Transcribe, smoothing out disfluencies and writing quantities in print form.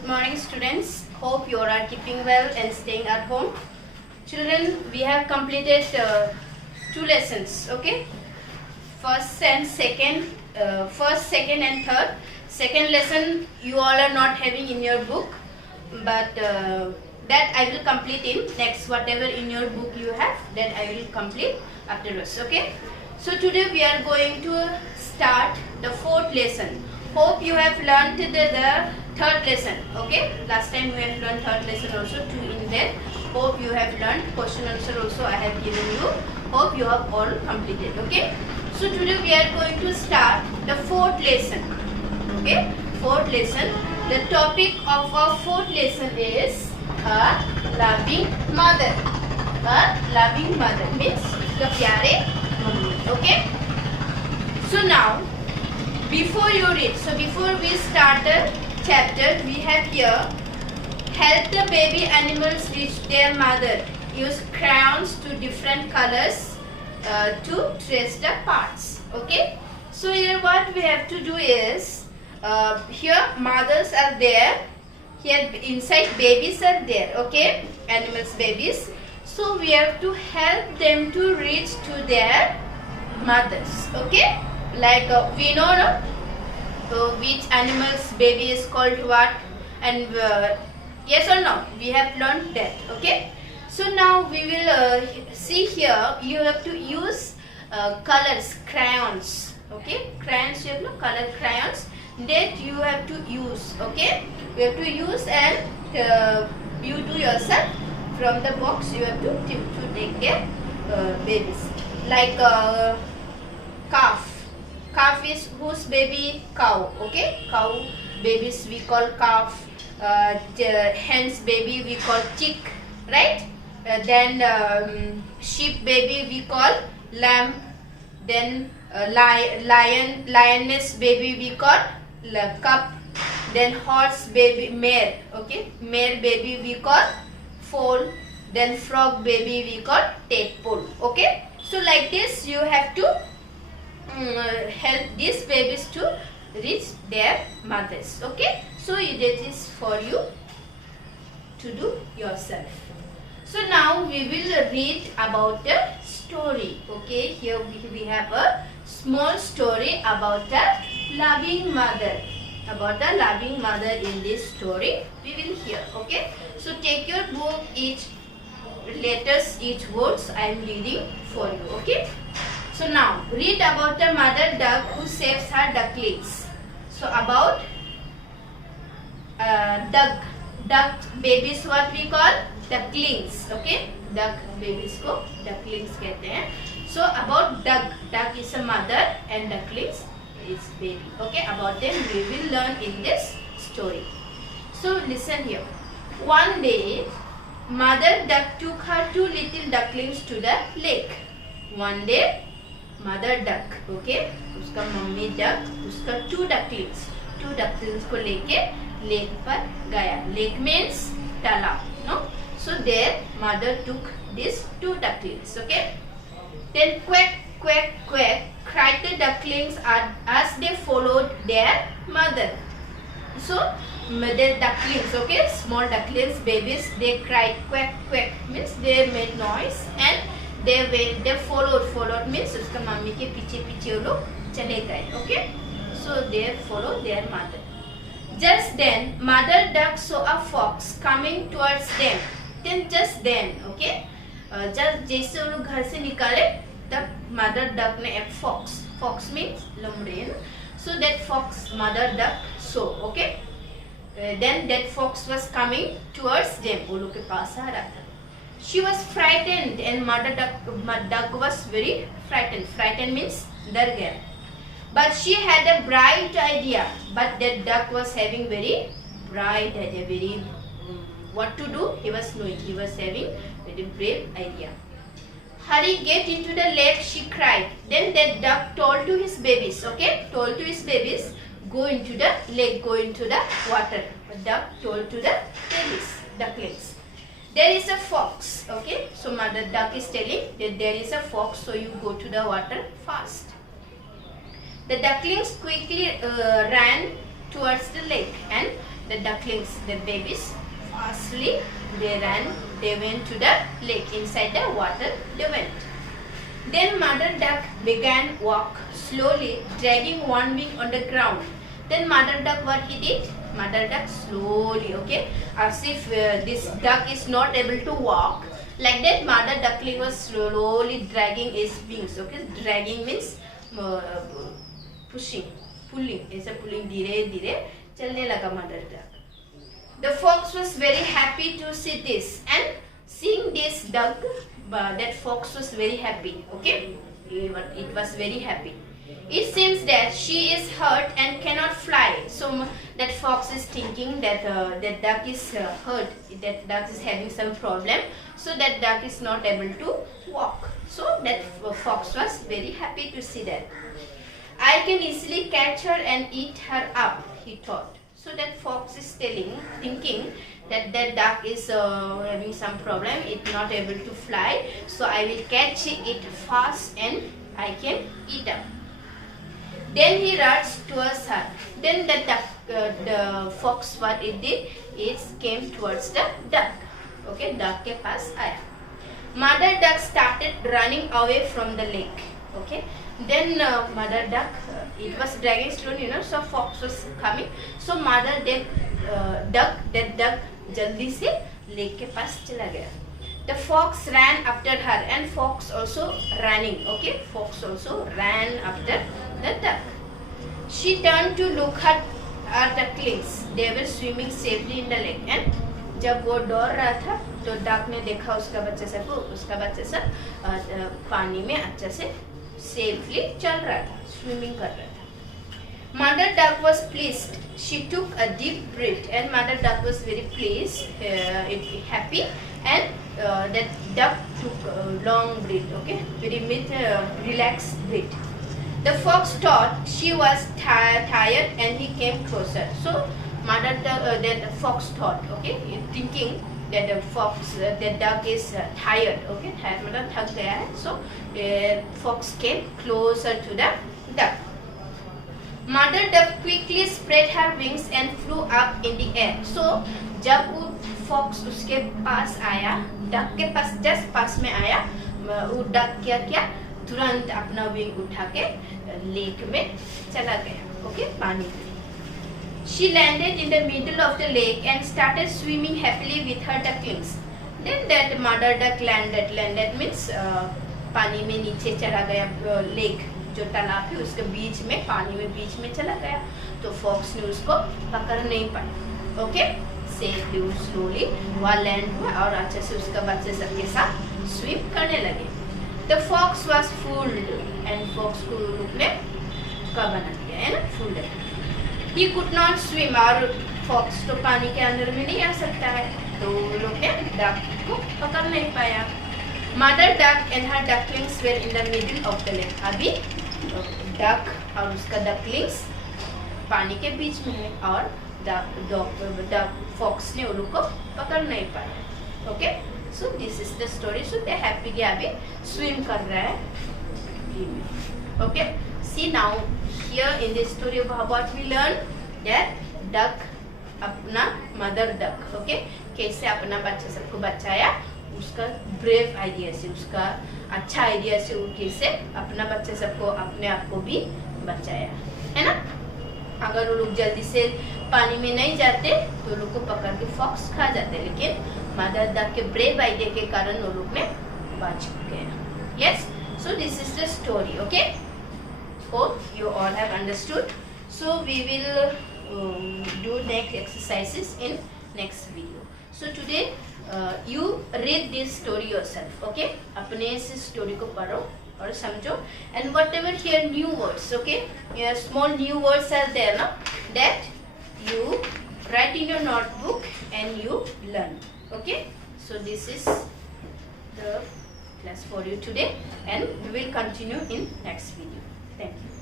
Good morning, students. Hope you are keeping well and staying at home. Children, we have completed two lessons. Okay, first, second, and third. Second lesson you all are not having in your book, but that I will complete in next. Whatever in your book you have, that I will complete afterwards. Okay. So today we are going to start the fourth lesson. Hope you have learned the third lesson. Okay, last time we have learned third lesson also, two in there. Hope you have learned. Question answer also I have given you. Hope you have all completed. Okay, so today we are going to start the fourth lesson. Okay, fourth lesson. The topic of our fourth lesson is a loving mother. A loving mother means the pyare mummy. Okay, so now before you read, so before we start the chapter, we have here, help the baby animals reach their mother. Use crayons to different colors to trace the parts. Okay, so here what we have to do is, here mothers are there, here inside babies are there. Okay, animals babies. So we have to help them to reach to their mothers. Okay, like we know, no? So which animal's baby is called what, and yes or no, we have learned that. Okay, so now we will see here, you have to use colors, crayons. Okay, crayons, you have no color crayons that you have to use. Okay, you have to use, and you do yourself from the box. You have to take their babies, like calf. Calf is whose baby? Cow. Okay, cow babies we call calf. Hen's baby we call chick, right? Then sheep baby we call lamb. Then lioness baby we call cub. Then horse baby mare. Okay, mare baby we call foal. Then frog baby we call tadpole. Okay, so like this you have to help these babies to reach their mothers. Okay, so that is for you to do yourself. So now we will read about the story. Okay, here we have a small story about a loving mother. About the loving mother in this story we will hear. Okay, so take your book, each letters, each words I am reading for you. Okay, so now read about the mother duck who saves her ducklings. So about duck babies, what we call ducklings. Okay, duck babies को ducklings कहते हैं. So about duck is a mother and ducklings is baby. Okay, about them we will learn in this story. So listen here. One day, mother duck took her two little ducklings to the lake. One day, mother duck, okay, उसका mummy duck, उसका two ducklings को लेके lake पर गया. Lake means तालाब, no? So there mother took these two ducklings. Okay, then quack quack quack cried the ducklings as they followed their mother. So the ducklings, okay, small ducklings babies, they cried quack quack means they made noise, and they followed means उसका mummy के पीछे वो लोग चले गए. Okay, so they follow their mother. Just then mother duck saw a fox coming towards them. Then just then, okay, just जैसे वो लोग घर से निकले तब mother duck ने एक fox means लोमड़ी. So that fox mother duck saw. Okay, then that fox was coming towards them. वो लोग के पास आ रहा था. She was frightened, and mother duck was very frightened. Frightened means डर गया. But she had a bright idea. But that duck was having very bright idea. Very what to do he was knowing. He was having very brave idea. Hurry, get into the lake, she cried. Then that duck told to his babies. Okay, told to his babies, go into the lake, go into the water. The duck told to the babies, ducklings, there is a fox. Okay, so mother duck is telling that there is a fox, so you go to the water fast. The ducklings quickly ran towards the lake, and the ducklings, the babies, fastly they went to the lake. Inside the water they went. Then mother duck began walk slowly, dragging one wing on the ground. Then mother duck, what he did? Mother duck slowly, okay, as if this duck is not able to walk. Like that, mother duckling was slowly dragging his wings. Okay, dragging means pushing, pulling. ऐसे pulling धीरे धीरे चलने लगा mother duck. The fox was very happy to see this, and seeing this duck, that fox was very happy. Okay, it was very happy. It seems that she is hurt and cannot fly. So that fox is thinking that that duck is hurt. That duck is having some problem. So that duck is not able to walk. So that fox was very happy to see that. I can easily catch her and eat her up, he thought. So that fox is thinking that that duck is having some problem. It's not able to fly. So I will catch it fast and I can eat up. Then he rushed towards her. Then the fox, what it did, it came towards the duck. Okay, duck के पास आया. Mother duck started running away from the lake. Okay, then mother duck, it was dragging slowly, so fox was coming. So mother duck जल्दी से lake के पास चला गया. The fox ran after her, and fox also running. Okay, fox also ran after the duck. She turned to look at her ducklings. They were swimming safely in the lake. And जब वो दौड़ रहा था तो duck ने देखा उसका बच्चा सब पानी में अच्छा से safely चल रहा था, swimming कर रहा था. Mother duck was pleased. She took a deep breath, and mother duck was very pleased, happy, and that duck took a long breath. Okay, very relaxed breath. The fox thought she was tired, and he came closer. So mother duck, the fox thought, okay, thinking that the duck is tired. Okay, tired मतलब थक गया है. So fox came closer to the duck. Mother duck quickly spread her wings and flew up in the air. So जब वो fox उसके पास आया, duck के पास just पास में आया, वो duck क्या तुरंत अपना wing उठा के lake में चला गया. Okay, पानी में. She landed in the middle of the lake and started swimming happily with her ducklings. Then that mother duck landed means पानी में नीचे चला गया. Lake जो तालाब है उसके बीच में, पानी में बीच में चला गया. तो fox ने उसको पकड़ नहीं पाया. Okay, safely slowly वहाँ land हुआ और अच्छे से उसका बच्चे सबके साथ swim करने लगे. The fox was fooled, and fox को लोग ने का बना दिया है ना, fooled. He could not swim, और fox तो पानी के अंदर में नहीं आ सकता है, तो लोग ने duck को पकड़ नहीं पाया. Mother duck and her ducklings were in the middle of the lake. अभी duck और उसका ducklings पानी के बीच में है, और duck fox ने उन लोग को पकड़ नहीं पाया. Okay, so this is the story. So they happy कि अभी swim कर रहा है. Okay, see now here in this story what we learn, that duck अपना mother duck, okay, कैसे अपना बच्चा सबको बचाया, उसका brave आइडिया से, उसका अच्छा आइडिया से वो कैसे अपना बच्चा सबको, अपने आप को भी बचाया, है ना. अगर वो लोग जल्दी से पानी में नहीं जाते तो लोग को पकड़ के फॉक्स खा जाते, लेकिन मदर डक के ब्रेव आइडिया के कारण वो लोग ने बच गए. Yes, so this is the story. Okay, hope you all have understood. So we will do next exercises in next video. So today you read this story yourself. Okay, अपने इस story को पढ़ो और समझो, and whatever here new words, okay, here small new words are there, no, that you write in your notebook and you learn. Okay, so this is the class for you today, and we will continue in next video. Thank you.